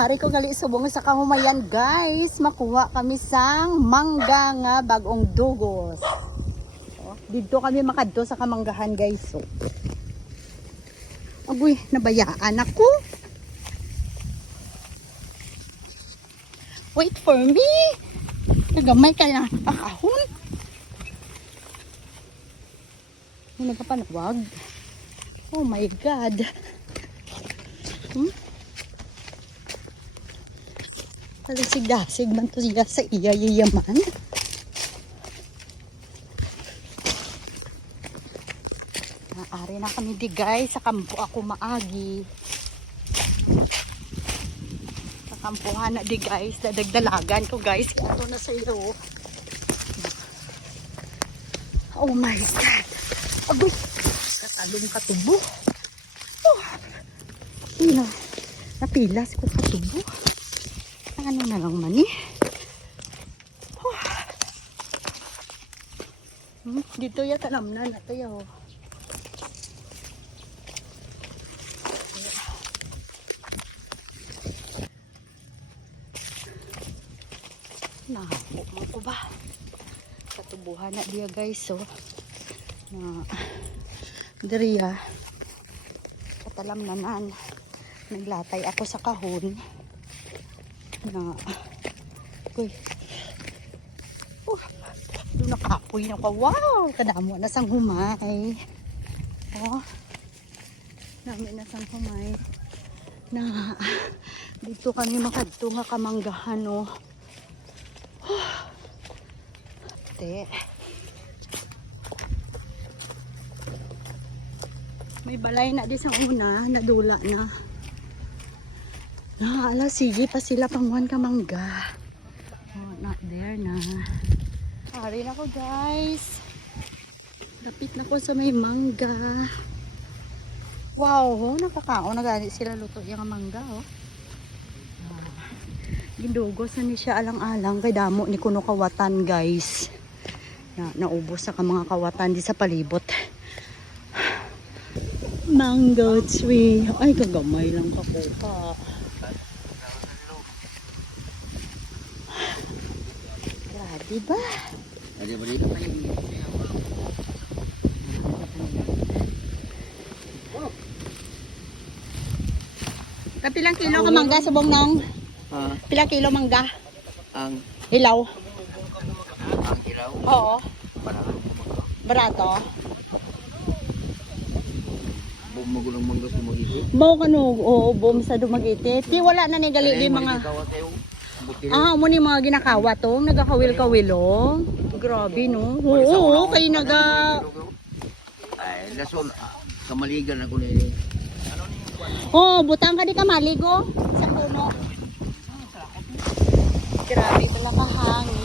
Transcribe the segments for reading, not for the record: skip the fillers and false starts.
Ari ko gali subong sa kahumayan guys. Makuha kami sang mangga nga bagong dugos. So, dito kami makadto sa kamanggahan guys. So. Agoy, nabayaan ako. Wait for me. Nagamay ka na akahon. Hindi nagkapanawag. Oh my God. Talisig-dasig man to siya sa iya yaman. Naari na kami di guys. Sa kampo ako maagi. Sa kampuhan na di guys. Dadagdalagan ko guys. Ito na sa iyo. Oh my God. Agoy. Katalong katubo. Oh. Napilas ko katubo. Ano na lang man eh. Dito yata namnan na ito yaw. Nahapo ko ba? Katubuhan na dia guys so. Na diriya. Katalam nanan. Naglatay ako sa kahon. Na uy doon nakapoy na ka. Wow, kadamo na sang humay. Oh, dami na sang humay na dito kami makadto nga kamanggahan oh. Te may balay na di sa una nadula na. Ala, sige pa sila pangwan ka mangga. Oh, not there na. Hari na ko guys. Lapit na ko sa may mangga. Wow, oh, nakakaon na gani sila luto yung mangga oh. Gindugos na ni siya alang-alang kay damo ni kuno kawatan guys. Naubos sa ka mga kawatan di sa palibot. Mango tree. Ay, kagamay lang kakuha. Diba? Pilang kilo ka mangga subong nang? Pilang kilo mangga? Ang hilaw. Ang hilaw? Oo. Barato. Magulang mangga sa Dumagiti? Mau kanug o bom sa Dumagiti. Ti wala na ni gali di mga mo ni mga ginakawa tong nagakawil-kawilong. Grabe no. Oo, kay naga ay lason sa maligan ako ni. Oh, butang ka di ka maligo sa puno. Grabe pala kahangin.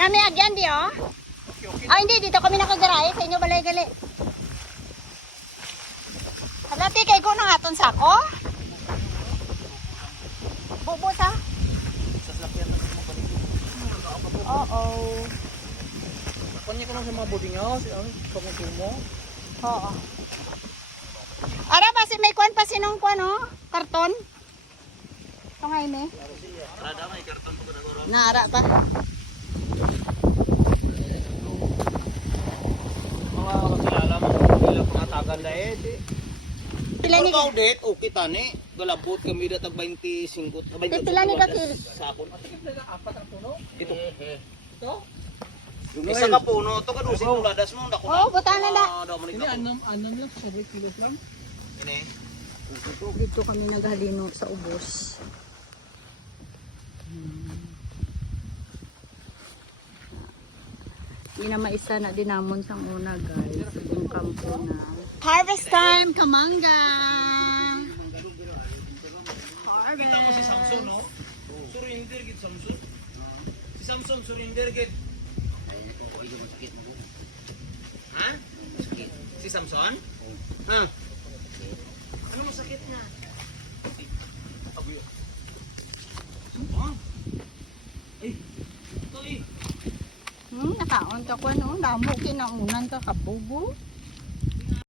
Nami agyan di oh. Ah, hindi dito kami nakagaray sa inyo balay gali. Halati kay ko nang aton sako. Bubot ha. Oo. Kanya ko lang sa mga buding nyo, pagmutumo. Oo. Ara ba si may kwan pa sinong kwan no? Karton? Tungay me. Ada may karton po na goro. Naara pa. Mga kilala mo, ilang pangatagan na eh. Pila ni Ikaw det, okay tani. Galabot kami datag 25. Pila ni ka kil. Sapon. Ito. Ito? Isa ka puno, ito ka dusin tuladas mo. Oh, buta na na. Ini anam lang, 7 kilos lang. Ini. Dito kami naghalino sa ubos. Hindi na maisa na dinamon sang una guys. Yung kampo na. Harvest time, kamangga! Harvest! Kita mo si Samson, no? Surrender gid Samson. Si Samson surrender gid. Ha? Si Samson? Ha? Ano masakit niya? Abuyo. Ay. Ito eh. taon ka ko no, damo kinaunan ka kabugo.